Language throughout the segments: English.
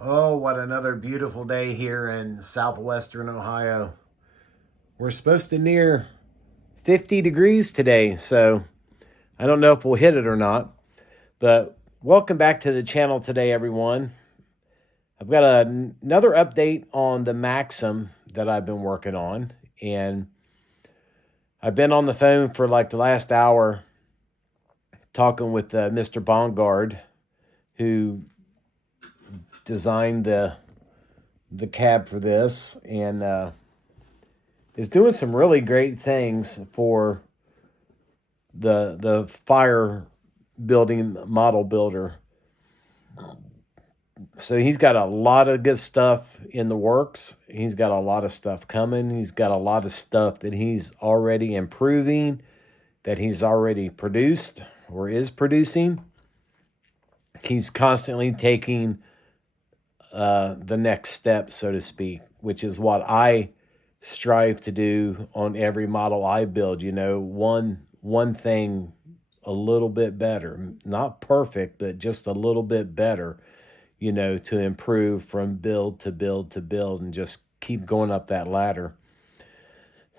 Oh, what another beautiful day here in southwestern Ohio. We're supposed to near 50 degrees today, so I don't know if we'll hit it or not. But welcome back to the channel today, everyone. I've got another update on the Maxim that I've been working on, and I've been on the phone for like the last hour talking with Mr. Bongard, who designed the cab for this, and is doing some really great things for the fire building model builder. So he's got a lot of good stuff in the works. He's got a lot of stuff coming. He's got a lot of stuff that he's already improving, that he's already produced or is producing. He's constantly taking the next step, so to speak, which is what I strive to do on every model I build. You know, one thing a little bit better, not perfect, but just a little bit better, you know, to improve from build to build to build and just keep going up that ladder.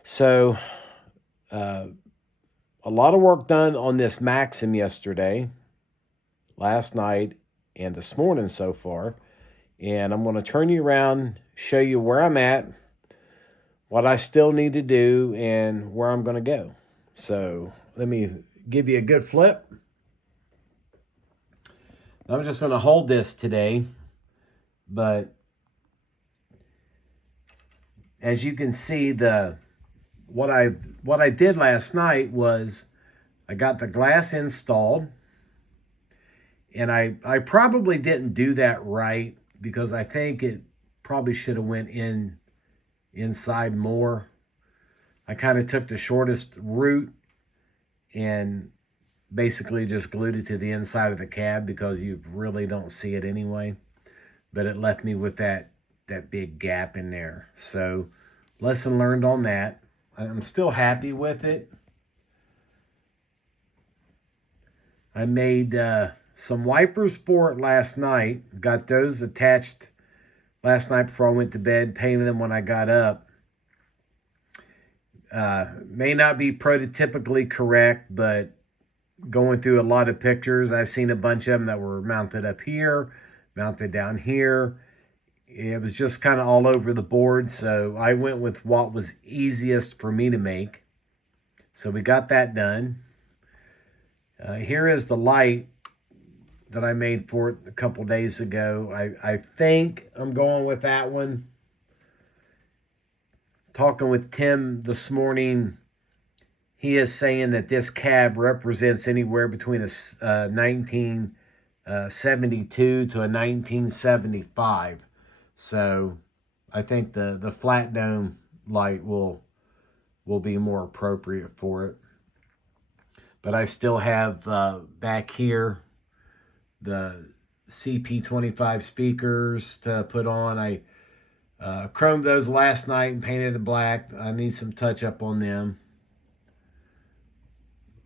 So a lot of work done on this Maxim yesterday, last night, and this morning so far. And I'm going to turn you around, show you where I'm at, what I still need to do, and where I'm going to go. So let me give you a good flip. I'm just going to hold this today, but as you can see, what I did last night was I got the glass installed, and I probably didn't do that right because I think it probably should have went inside more. I kind of took the shortest route and basically just glued it to the inside of the cab because you really don't see it anyway. But it left me with that big gap in there. So lesson learned on that. I'm still happy with it. I made some wipers for it last night. Got those attached last night before I went to bed. Painted them when I got up. May not be prototypically correct, but going through a lot of pictures, I've seen a bunch of them that were mounted up here, mounted down here. It was just kind of all over the board, so I went with what was easiest for me to make. So we got that done. Here is the light that I made for it a couple days ago. I think I'm going with that one. Talking with Tim this morning, he is saying that this cab represents anywhere between a 1972 to a 1975. So I think the flat dome light will be more appropriate for it. But I still have back here the CP25 speakers to put on. I chromed those last night and painted it black. I need some touch up on them.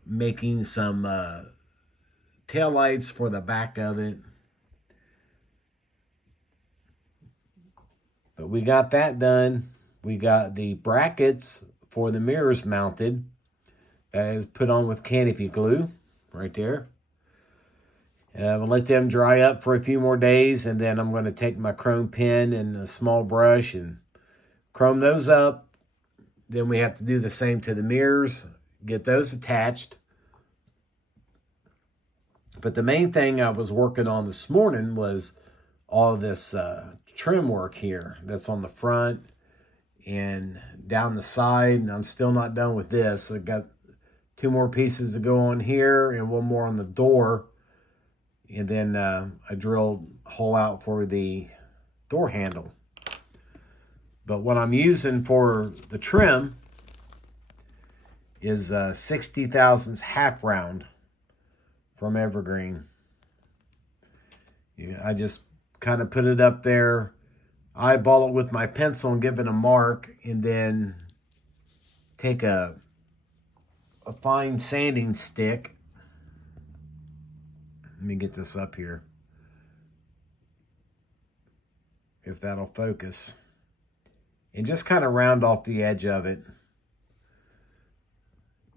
Making some tail lights for the back of it. But we got that done. We got the brackets for the mirrors mounted. That is put on with canopy glue right there. We'll let them dry up for a few more days, and then I'm going to take my chrome pen and a small brush and chrome those up. Then we have to do the same to the mirrors, get those attached. But the main thing I was working on this morning was all this trim work here that's on the front and down the side, and I'm still not done with this. I've got 2 more pieces to go on here and 1 more on the door. And then I drilled a hole out for the door handle. But what I'm using for the trim is 60 thousandths half round from Evergreen. Yeah, I just kind of put it up there, eyeball it with my pencil and give it a mark, and then take a fine sanding stick. Let me get this up here. if that'll focus. And just kind of round off the edge of it.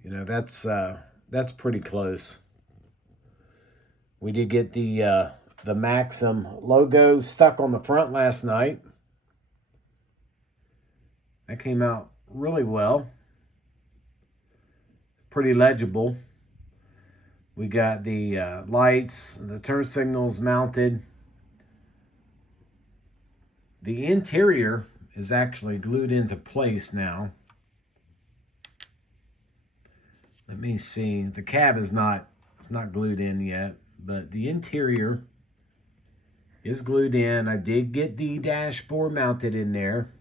You know, that's pretty close. We did get the Maxim logo stuck on the front last night. That came out really well. Pretty legible. We got the lights, the turn signals mounted. The interior is actually glued into place now. Let me see. The cab is not, it's not glued in yet, but the interior is glued in. I did get the dashboard mounted in there.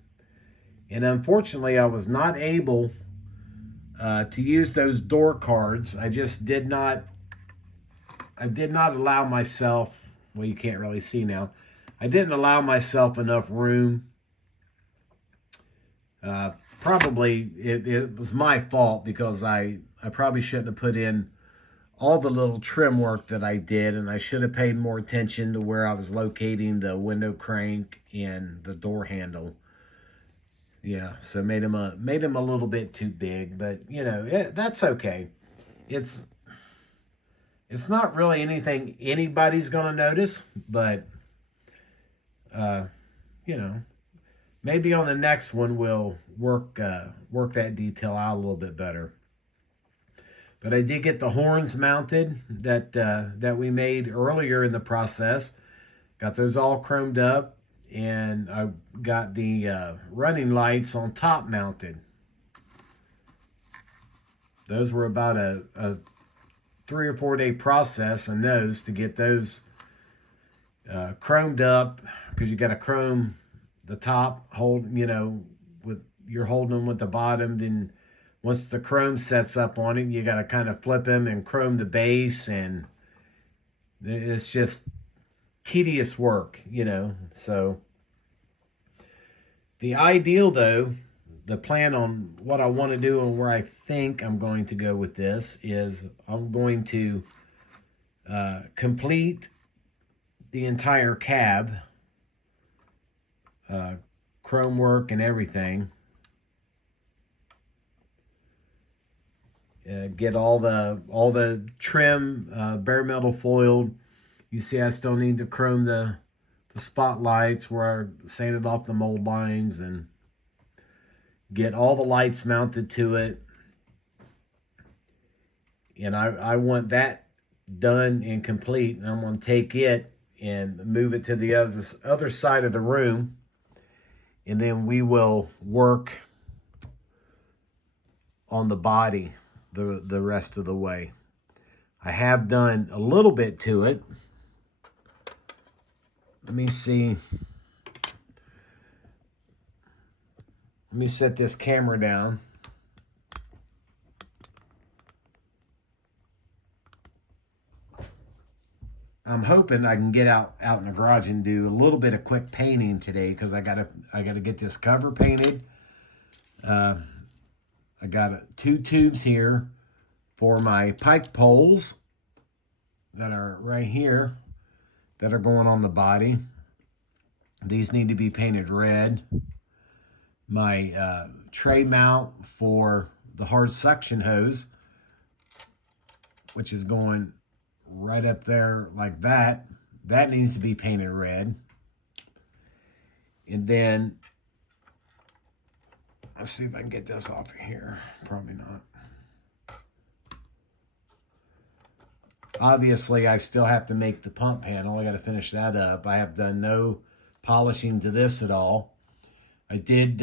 And unfortunately, I was not able to use those door cards. I did not allow myself, well, you can't really see now. I didn't allow myself enough room. Probably it was my fault because I probably shouldn't have put in all the little trim work that I did, and I should have paid more attention to where I was locating the window crank and the door handle. Yeah, so made him a little bit too big, but you know, that's okay. It's not really anything anybody's gonna notice, but you know, maybe on the next one we'll work that detail out a little bit better. But I did get the horns mounted that we made earlier in the process. Got those all chromed up, and I got the running lights on top mounted. Those were about a 3 or 4 day process on those to get those chromed up, because you got to chrome the top, you're holding them with the bottom. Then once the chrome sets up on it, you got to kind of flip them and chrome the base, and it's just tedious work, you know. So the ideal, though, the plan on what I want to do and where I think I'm going to go with this is I'm going to complete the entire cab, chrome work and everything. Get all the trim bare metal foiled. You see, I still need to chrome the spotlights where I sanded off the mold lines, and get all the lights mounted to it. And I want that done and complete, and I'm going to take it and move it to the other side of the room, and then we will work on the body the rest of the way. I have done a little bit to it. Let me see. Let me set this camera down. I'm hoping I can get out in the garage and do a little bit of quick painting today, because I gotta get this cover painted. I got 2 tubes here for my pike poles that are right here that are going on the body. These need to be painted red. My tray mount for the hard suction hose, which is going right up there like that, that needs to be painted red. And then let's see if I can get this off of here. Probably not. Obviously, I still have to make the pump panel. I got to finish that up. I have done no polishing to this at all. I did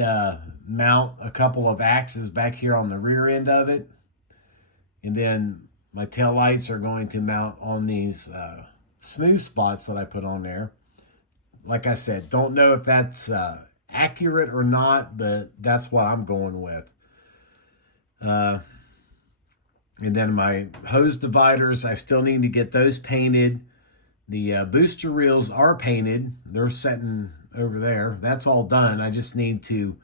mount a couple of axes back here on the rear end of it. And then my tail lights are going to mount on these smooth spots that I put on there. Like I said, don't know if that's accurate or not, but that's what I'm going with. And then my hose dividers, I still need to get those painted. The booster reels are painted. They're sitting over there. That's all done. I just need to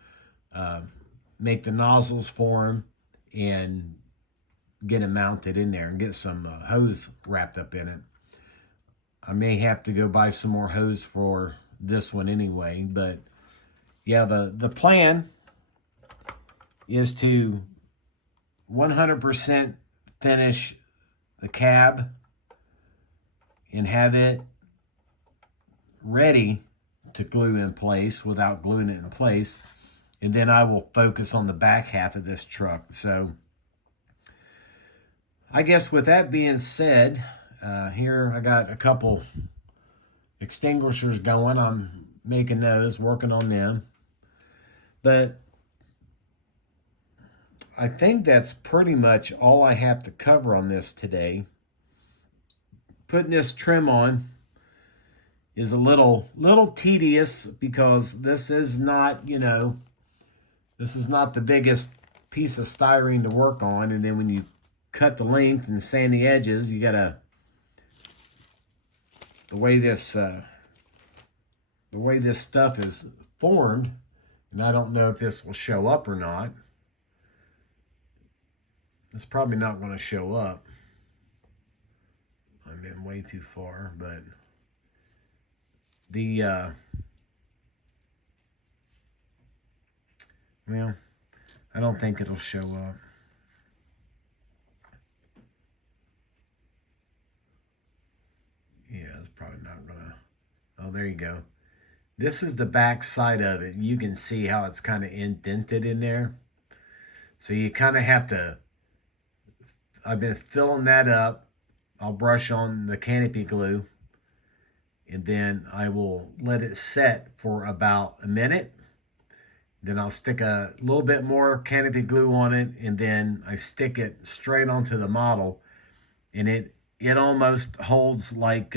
make the nozzles for them and get them mounted in there and get some hose wrapped up in it. I may have to go buy some more hose for this one anyway. But yeah, the plan is to 100% finish the cab and have it ready to glue in place without gluing it in place. And then I will focus on the back half of this truck. So I guess with that being said, here I got a couple extinguishers going. I'm making those, working on them. But I think that's pretty much all I have to cover on this today. Putting this trim on is a little tedious because this is not, this is not the biggest piece of styrene to work on. And then when you cut the length and sand the edges, you gotta, the way this stuff is formed, and I don't know if this will show up or not. It's probably not going to show up. I'm in way too far, but well, I don't think it'll show up. Yeah, it's probably not gonna. Oh, there you go. This is the back side of it. You can see how it's kind of indented in there. So you kind of have to, I've been filling that up. I'll brush on the canopy glue, and then I will let it set for about a minute. Then I'll stick a little bit more canopy glue on it, and then I stick it straight onto the model, and it almost holds like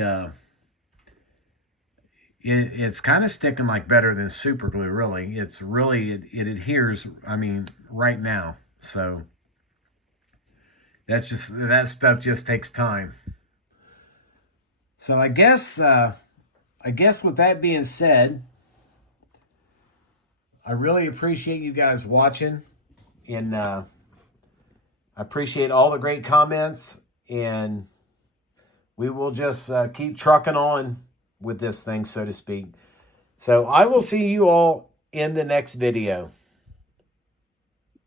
it's kind of sticking like better than super glue. Really, it's really it adheres. I mean, right now. So that stuff just takes time. So I guess with that being said, I really appreciate you guys watching, and I appreciate all the great comments, and we will just keep trucking on with this thing, so to speak. So I will see you all in the next video.